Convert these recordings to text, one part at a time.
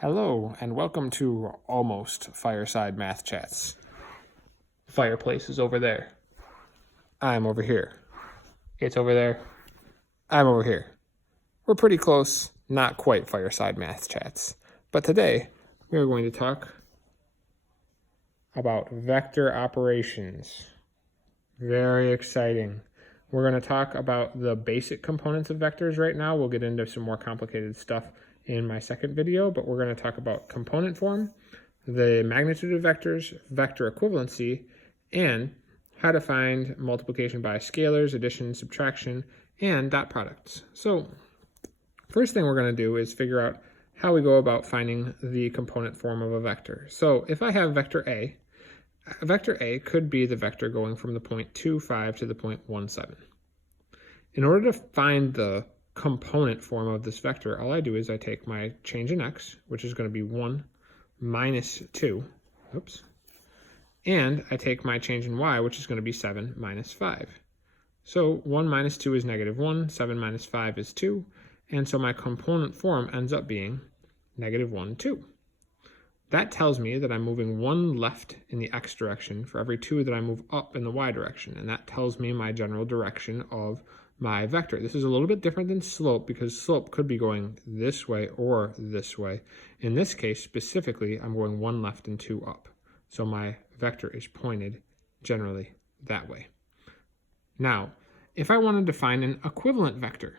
Hello, and welcome to Almost Fireside Math Chats. Fireplace is over there. I'm over here. It's over there. I'm over here. We're pretty close, not quite Fireside Math Chats. But today, we are going to talk about vector operations. Very exciting. We're going to talk about the basic components of vectors right now. We'll get into some more complicated stuff in my second video, but we're going to talk about component form, the magnitude of vectors, vector equivalency, and how to find multiplication by scalars, addition, subtraction, and dot products. So first thing we're going to do is figure out how we go about finding the component form of a vector. So if I have vector A could be the vector going from the point 2, 5 to the point 1, 7. In order to find the component form of this vector, all I do is I take my change in x, which is going to be 1 minus 2, and I take my change in y, which is going to be 7 minus 5. So 1 minus 2 is negative 1, 7 minus 5 is 2, and so my component form ends up being negative 1, 2. That tells me that I'm moving 1 left in the x direction for every 2 that I move up in the y direction, and that tells me my general direction of my vector. This is a little bit different than slope because slope could be going this way or this way. In this case, specifically, I'm going 1 left and 2 up. So my vector is pointed generally that way. Now, if I wanted to find an equivalent vector,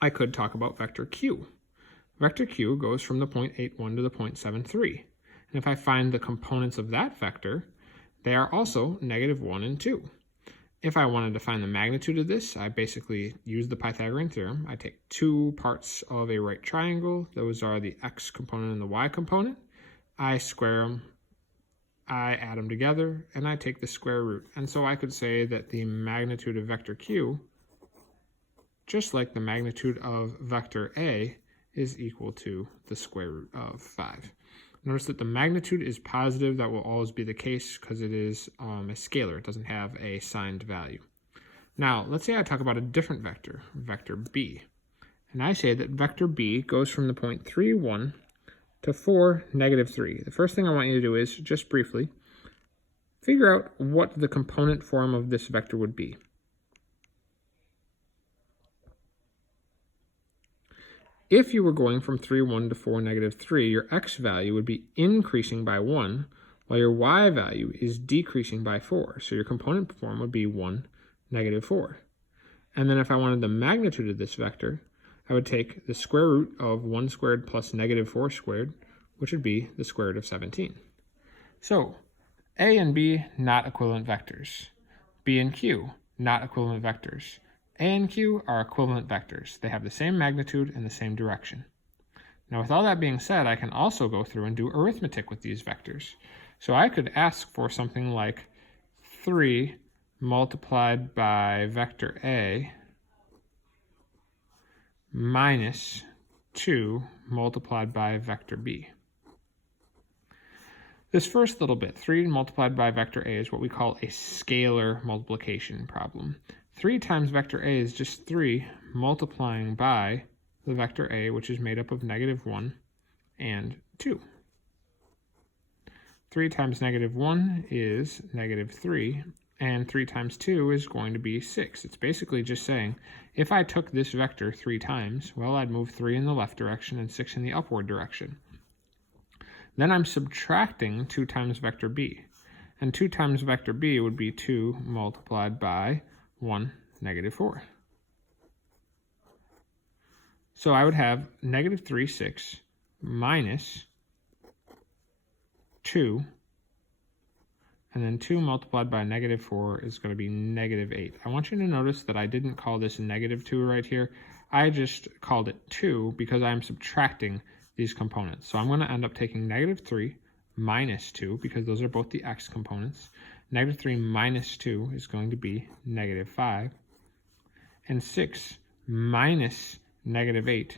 I could talk about vector q. Vector q goes from the point 8, 1 to the point 7, 3. And if I find the components of that vector, they are also negative 1 and 2. If I wanted to find the magnitude of this, I basically use the Pythagorean theorem. I take 2 parts of a right triangle. Those are the x component and the y component. I square them, I add them together, and I take the square root. And so I could say that the magnitude of vector q, just like the magnitude of vector A, is equal to the square root of 5. Notice that the magnitude is positive. That will always be the case because it is a scalar. It doesn't have a signed value. Now, let's say I talk about a different vector, vector b. And I say that vector b goes from the point 3, 1 to 4, negative 3. The first thing I want you to do is, just briefly, figure out what the component form of this vector would be. If you were going from 3, 1 to 4, negative 3, your x value would be increasing by 1, while your y value is decreasing by 4. So your component form would be 1, negative 4. And then if I wanted the magnitude of this vector, I would take the square root of 1 squared plus negative 4 squared, which would be the square root of 17. So A and B, not equivalent vectors. B and Q, not equivalent vectors. A and Q are equivalent vectors. They have the same magnitude and the same direction. Now, with all that being said, I can also go through and do arithmetic with these vectors. So I could ask for something like 3 multiplied by vector A minus 2 multiplied by vector B. This first little bit, 3 multiplied by vector A, is what we call a scalar multiplication problem. 3 times vector A is just 3 multiplying by the vector A, which is made up of negative 1 and 2. 3 times negative 1 is negative 3, and 3 times 2 is going to be 6. It's basically just saying, if I took this vector 3 times, well, I'd move 3 in the left direction and 6 in the upward direction. Then I'm subtracting 2 times vector B, and 2 times vector B would be 2 multiplied by 1, negative 4. So I would have negative 3, 6 minus 2, and then 2 multiplied by negative 4 is going to be negative 8. I want you to notice that I didn't call this negative 2 right here. I just called it 2 because I'm subtracting these components. So I'm going to end up taking negative 3 minus 2 because those are both the x components. Negative 3 minus 2 is going to be negative 5. And 6 minus negative 8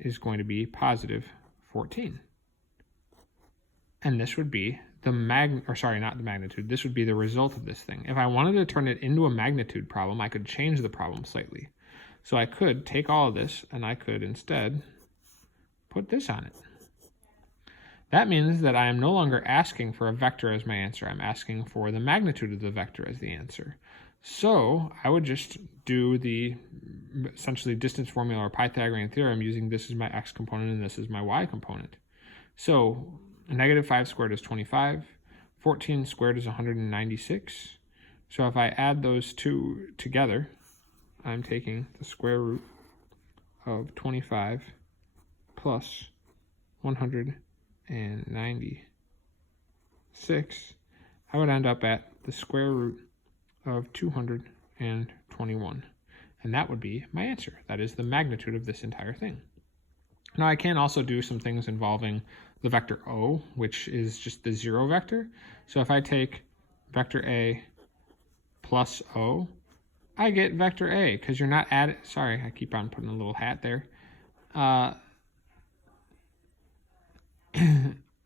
is going to be positive 14. And this would be the magnitude. This would be the result of this thing. If I wanted to turn it into a magnitude problem, I could change the problem slightly. So I could take all of this and I could instead put this on it. That means that I am no longer asking for a vector as my answer. I'm asking for the magnitude of the vector as the answer. So I would just do the essentially distance formula or Pythagorean theorem using this is my x component and this is my y component. So negative 5 squared is 25. 14 squared is 196. So if I add those two together, I'm taking the square root of 25 plus 196. I would end up at the square root of 221. And that would be my answer. That is the magnitude of this entire thing. Now I can also do some things involving the vector O, which is just the 0 vector. So if I take vector A plus O, I get vector A, because you're not adding, sorry, I keep on putting a little hat there.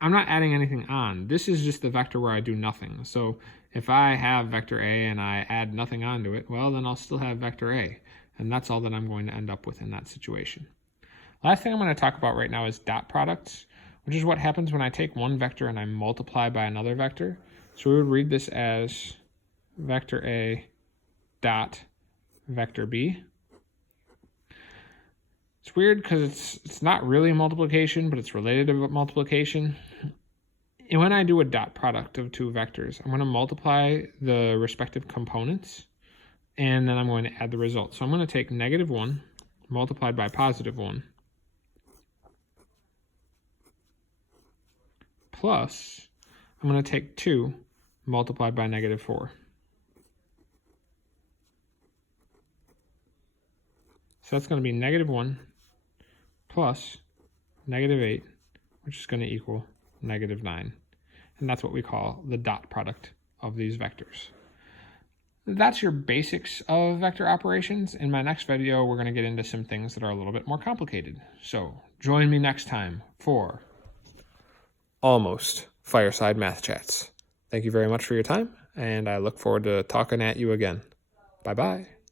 I'm not adding anything on. This is just the vector where I do nothing. So if I have vector A and I add nothing onto it, well, then I'll still have vector A. And that's all that I'm going to end up with in that situation. Last thing I'm going to talk about right now is dot products, which is what happens when I take one vector and I multiply by another vector. So we would read this as vector A dot vector B. It's weird because it's not really multiplication, but it's related to multiplication. And when I do a dot product of two vectors, I'm going to multiply the respective components, and then I'm going to add the result. So I'm going to take negative 1 multiplied by positive 1 plus I'm going to take 2 multiplied by negative 4. So that's going to be negative 1 plus negative 8, which is going to equal negative 9. And that's what we call the dot product of these vectors. That's your basics of vector operations. In my next video, we're going to get into some things that are a little bit more complicated. So join me next time for Almost Fireside Math Chats. Thank you very much for your time, and I look forward to talking at you again. Bye-bye.